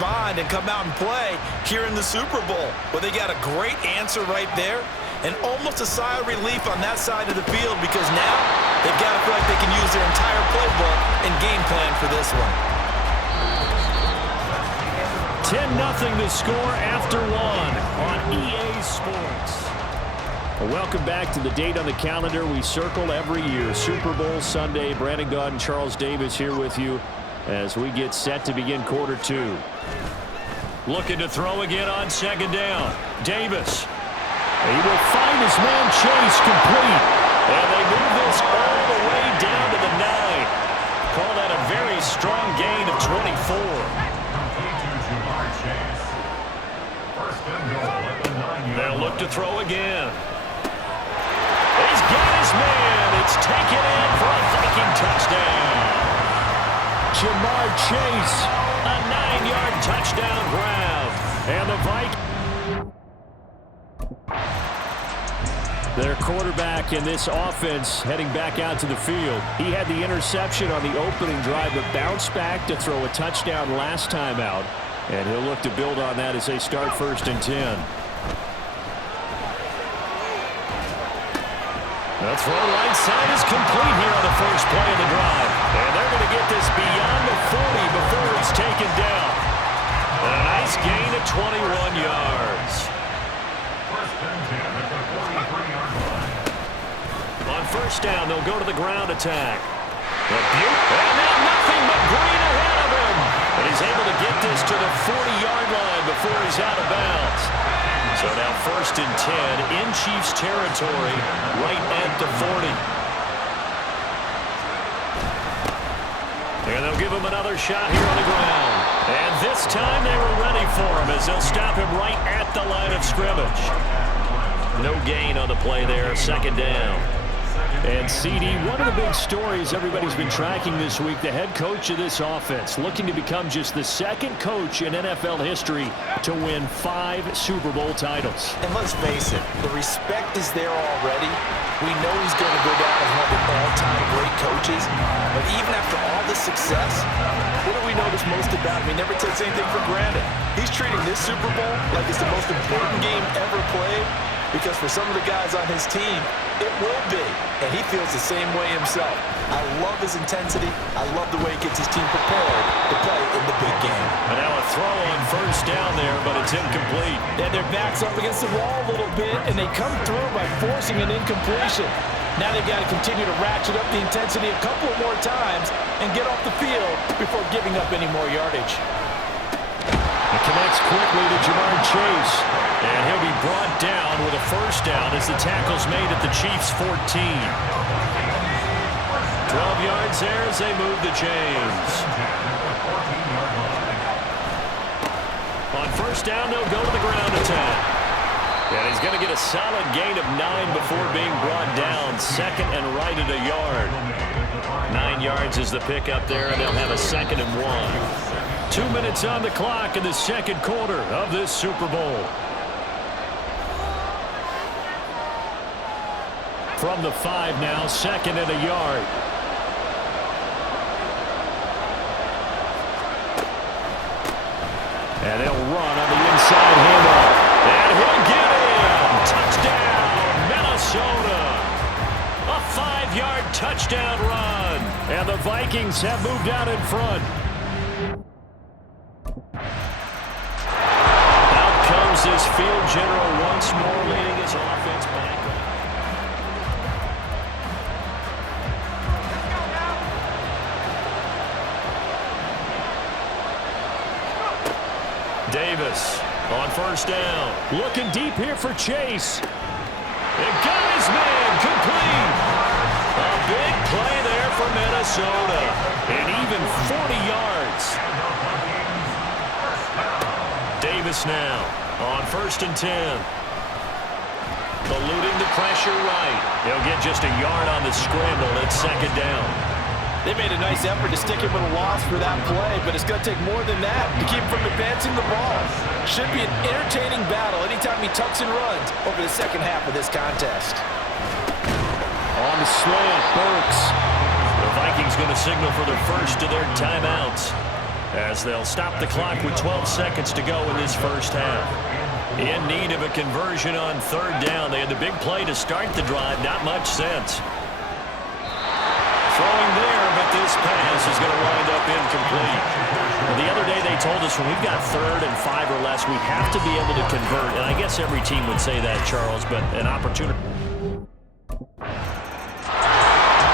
respond and come out and play here in the Super Bowl? Well, they got a great answer right there and almost a sigh of relief on that side of the field because now they've got to feel like they can use their entire playbook and game plan for this one. 10-0 the score after one on EA Sports. Welcome back to the date on the calendar we circle every year. Super Bowl Sunday. Brandon Gaudin, Charles Davis here with you as we get set to begin quarter two. Looking to throw again on second down. Davis. He will find his man Chase complete. And they move this all the way down to the 9. Call that a very strong gain of 24. They'll look to throw again. He's got his man. It's taken in for a Viking touchdown. Jamar Chase, a 9-yard touchdown grab. And the Vikings. Their quarterback in this offense heading back out to the field. He had the interception on the opening drive, but bounced back to throw a touchdown last time out. And he'll look to build on that as they start 1st and 10. The throw right side is complete here on the first play of the drive. And they're going to get this beyond the 40 before it's taken down. And a nice gain of 21 yards. On first down, they'll go to the ground attack. And now nothing but green ahead of him. And he's able to get this to the 40-yard line before he's out of bounds. So now 1st and 10 in Chiefs territory, right at the 40. And they'll give him another shot here on the ground. And this time they were ready for him as they'll stop him right at the line of scrimmage. No gain on the play there, 2nd down. And CD, one of the big stories everybody's been tracking this week, the head coach of this offense, looking to become just the 2nd coach in NFL history to win 5 Super Bowl titles. And let's face it, the respect is there already. We know he's going to go down as one of the all-time great coaches. But even after all this success, what do we notice most about him? He never takes anything for granted. He's treating this Super Bowl like it's the most important game ever played. Because for some of the guys on his team, it will be. And he feels the same way himself. I love his intensity. I love the way he gets his team prepared to play in the big game. And now a throw on first down there, but it's incomplete. And their back's up against the wall a little bit, and they come through by forcing an incompletion. Now they've got to continue to ratchet up the intensity a couple more times and get off the field before giving up any more yardage. It connects quickly to Jamar Chase. And he'll be brought down with a first down as the tackle's made at the Chiefs' 14. 12 yards there as they move the chains. On first down, they'll go to the ground attack. And he's going to get a solid gain of 9 before being brought down. 2nd and right at a yard. 9 yards is the pickup there, and they'll have a 2nd and 1. 2 minutes on the clock in the 2nd quarter of this Super Bowl. From the 5 now, 2nd and a yard. And they'll run on the inside handoff. And he'll get in. Touchdown, Minnesota. A 5-yard touchdown run. And the Vikings have moved out in front. Out comes this field general once more, leading his offense back. Davis on first down. Looking deep here for Chase. And got his man complete. A big play there for Minnesota. And even 40 yards. Davis now on 1st and 10. Eluding the pressure right. He'll get just a yard on the scramble at 2nd down. They made a nice effort to stick him with a loss for that play, but it's going to take more than that to keep him from advancing the ball. Should be an entertaining battle anytime he tucks and runs over the 2nd half of this contest. On the slant, Burks. The Vikings going to signal for their first of their timeouts. as they'll stop the clock with 12 seconds to go in this first half. In need of a conversion on third down. They had the big play to start the drive. Not much sense. Throwing there, but this pass is going to wind up incomplete. Well, the other day they told us when we've got 3rd and 5 or less, we have to be able to convert. And I guess every team would say that, Charles, but an opportunity.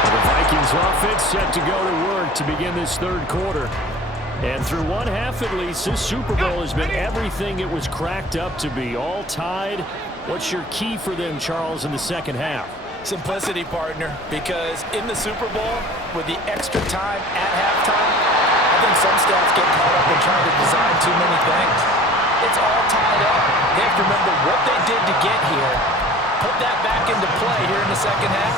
The Vikings offense set to go to work to begin this third quarter. And through one half at least, this Super Bowl has been everything it was cracked up to be. All tied. What's your key for them, Charles, in the second half? Simplicity, partner, because in the Super Bowl, with the extra time at halftime, I think some staffs get caught up in trying to design too many things. It's all tied up. They have to remember what they did to get here, put that back into play here in the second half,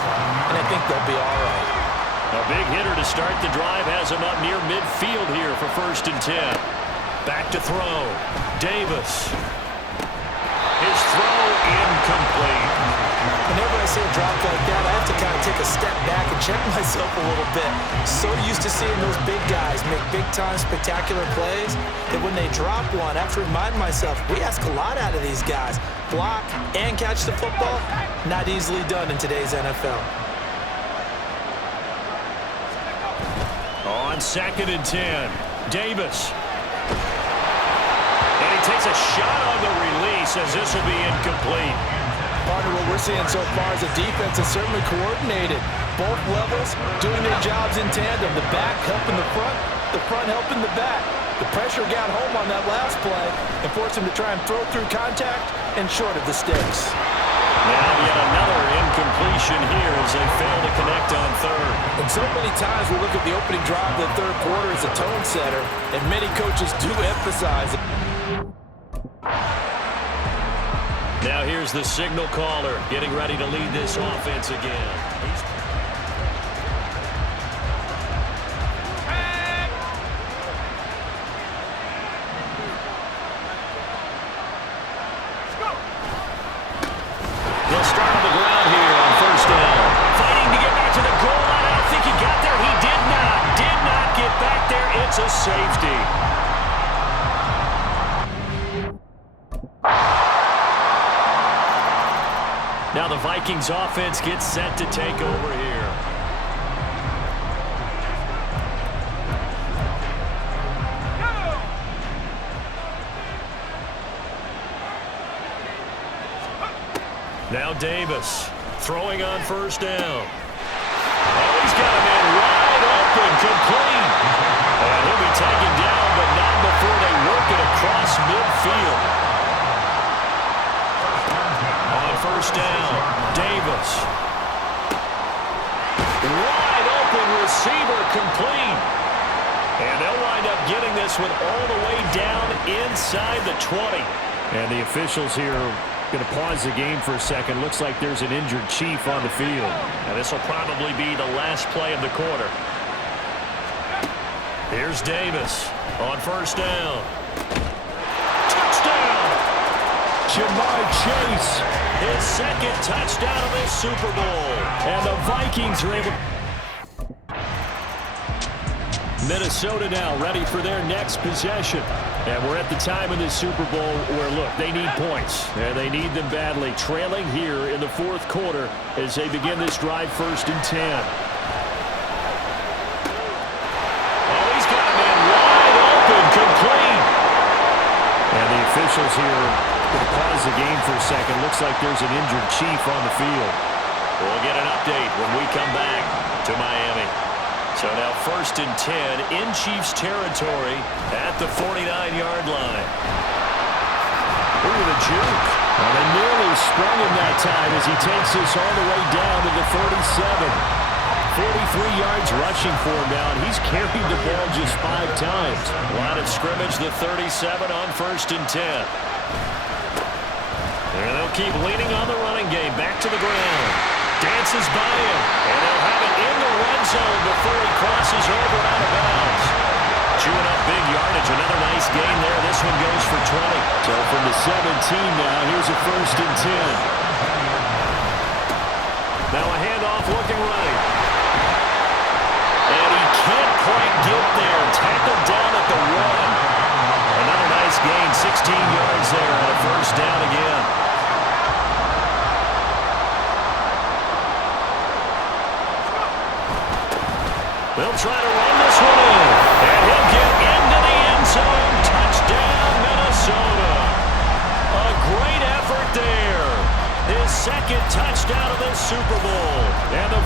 and I think they'll be all right. A big hitter to start the drive has him up near midfield here for 1st and 10. Back to throw. Davis. His throw incomplete. Whenever I see a drop like that, I have to kind of take a step back and check myself a little bit. So used to seeing those big guys make big-time spectacular plays that when they drop one, I have to remind myself, we ask a lot out of these guys. Block and catch the football, not easily done in today's NFL. On 2nd and 10, Davis. And he takes a shot on the release as this will be incomplete. Partner, what we're seeing so far is the defense is certainly coordinated. Both levels doing their jobs in tandem. The back helping the front helping the back. The pressure got home on that last play and forced him to try and throw through contact and short of the sticks. Now yet another incompletion here as they fail to connect on third. And so many times we look at the opening drive of the third quarter as a tone setter, and many coaches do emphasize it. Now here's the signal caller getting ready to lead this offense again. They'll start on the ground here on 1st down. Fighting to get back to the goal line. I don't think he got there. He did not get back there. It's a safety. Now the Vikings offense gets set to take over here. Now Davis throwing on 1st down. Oh, he's got a man wide open, complete. And he'll be taken down, but not before they work it across midfield. On 1st down, Davis. Wide open receiver, complete. And they'll wind up getting this one all the way down inside the 20. And the officials here going to pause the game for a second. Looks like there's an injured Chief on the field. And this will probably be the last play of the quarter. Here's Davis on 1st down. Touchdown! Jamar Chase, his 2nd touchdown of this Super Bowl. And the Vikings are able. Minnesota now ready for their next possession. And we're at the time in this Super Bowl where, look, they need points. And they need them badly. Trailing here in the 4th quarter as they begin this drive 1st and 10. Oh, he's got a man wide open, complete. And the officials here going to pause the game for a second. Looks like there's an injured Chief on the field. We'll get an update when we come back to Miami. So now 1st and 10 in Chiefs territory at the 49-yard line. Ooh, the juke. Well, they nearly sprung him that time as he takes this all the way down to the 47. 43 yards rushing for him now, and he's carried the ball just 5 times. Line of scrimmage, the 37 on 1st and 10. And they'll keep leaning on the running game. Back to the ground. Dances by him, and they'll have it in the red zone before he crosses over out of bounds. Chewing up big yardage. Another nice gain there. This one goes for 20. So from the 17 now, here's a 1st and 10. Now a handoff looking right. And he can't quite get there. Tackled down at the yards there on a first down again. They'll try to run this one in. And he'll get into the end zone. Touchdown, Minnesota. A great effort there. His second touchdown of this Super Bowl. And the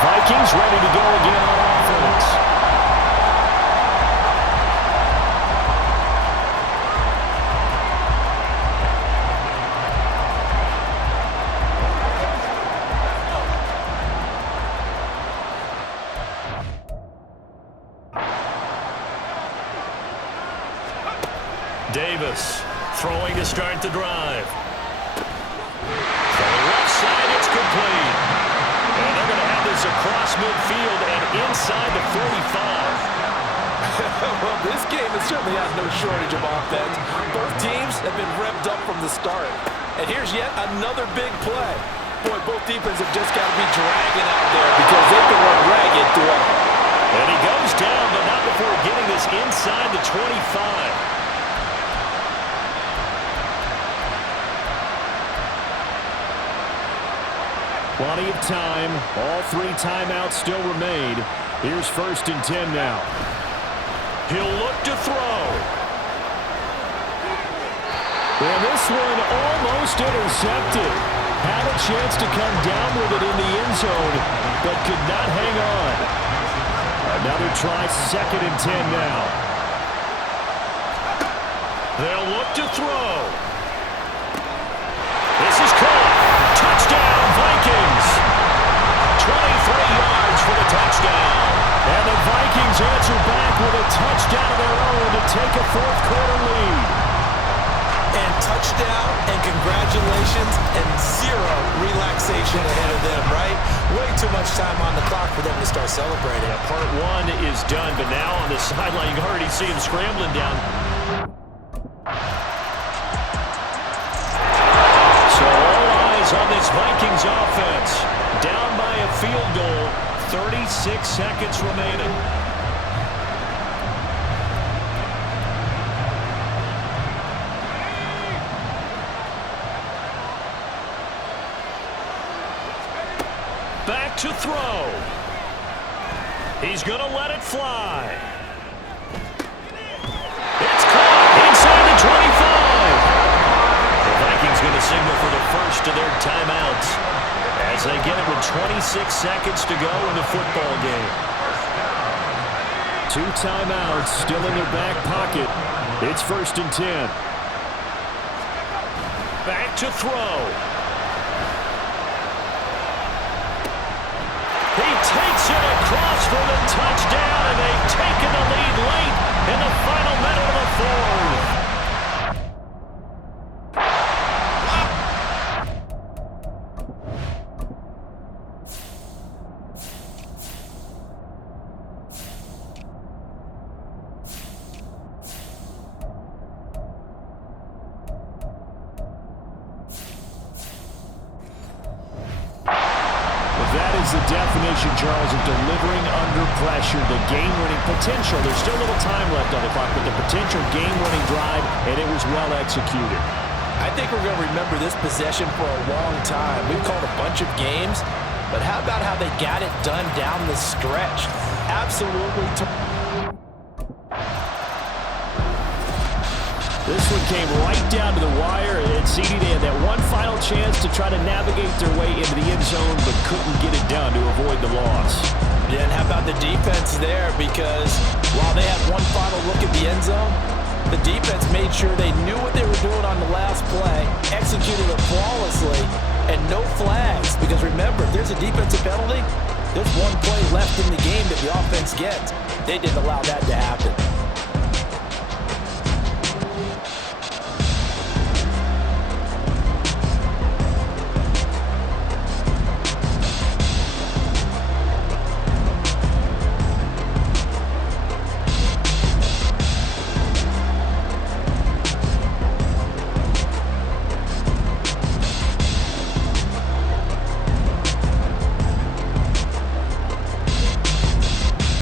Vikings ready to go again on offense. Davis throwing to start the drive. From the left side, it's complete. And they're going to have this across midfield and inside the 45. Well, this game has certainly has no shortage of offense. Both teams have been revved up from the start. And here's yet another big play. Boy, both defenses have just got to be dragging out there because they can run ragged throughout. And he goes down, but not before getting this inside the 25. Plenty of time. All 3 timeouts still remain. Here's 1st and 10 now. He'll look to throw. And this one almost intercepted. Had a chance to come down with it in the end zone, but could not hang on. Another try, 2nd and 10 now. They'll look to throw. This is caught. Touchdown, Vikings. 23 yards for the touchdown. And the Vikings answer back with a touchdown of their own to take a 4th quarter lead. And touchdown and congratulations and 0 relaxation ahead of them, right? Way too much time on the clock for them to start celebrating. Yeah, part 1 is done, but now on the sideline you can already see him scrambling down. So all eyes on this Vikings offense. Down by a field goal, 36 seconds remaining. Back to throw. He's going to let it fly. It's caught inside the 25. The Vikings going to signal for the first of their timeouts as they get it with 26 seconds to go in the football game. 2 timeouts still in their back pocket. It's 1st and 10. Back to throw. He takes it across for the touchdown, and they've taken the lead late in the final minute of the 4th. That is the definition, Charles, of delivering under pressure. The game-winning potential. There's still a little time left on the clock, but the potential game-winning drive, and it was well executed. I think we're going to remember this possession for a long time. We've called a bunch of games, but how about how they got it done down the stretch? Absolutely. This one came right down to the wire, and CD, they had that one final chance to try to navigate their way into the end zone, but couldn't get it done to avoid the loss. Yeah, and how about the defense there? Because while they had one final look at the end zone, the defense made sure they knew what they were doing on the last play, executed it flawlessly, and no flags. Because remember, if there's a defensive penalty, there's one play left in the game that the offense gets. They didn't allow that to happen.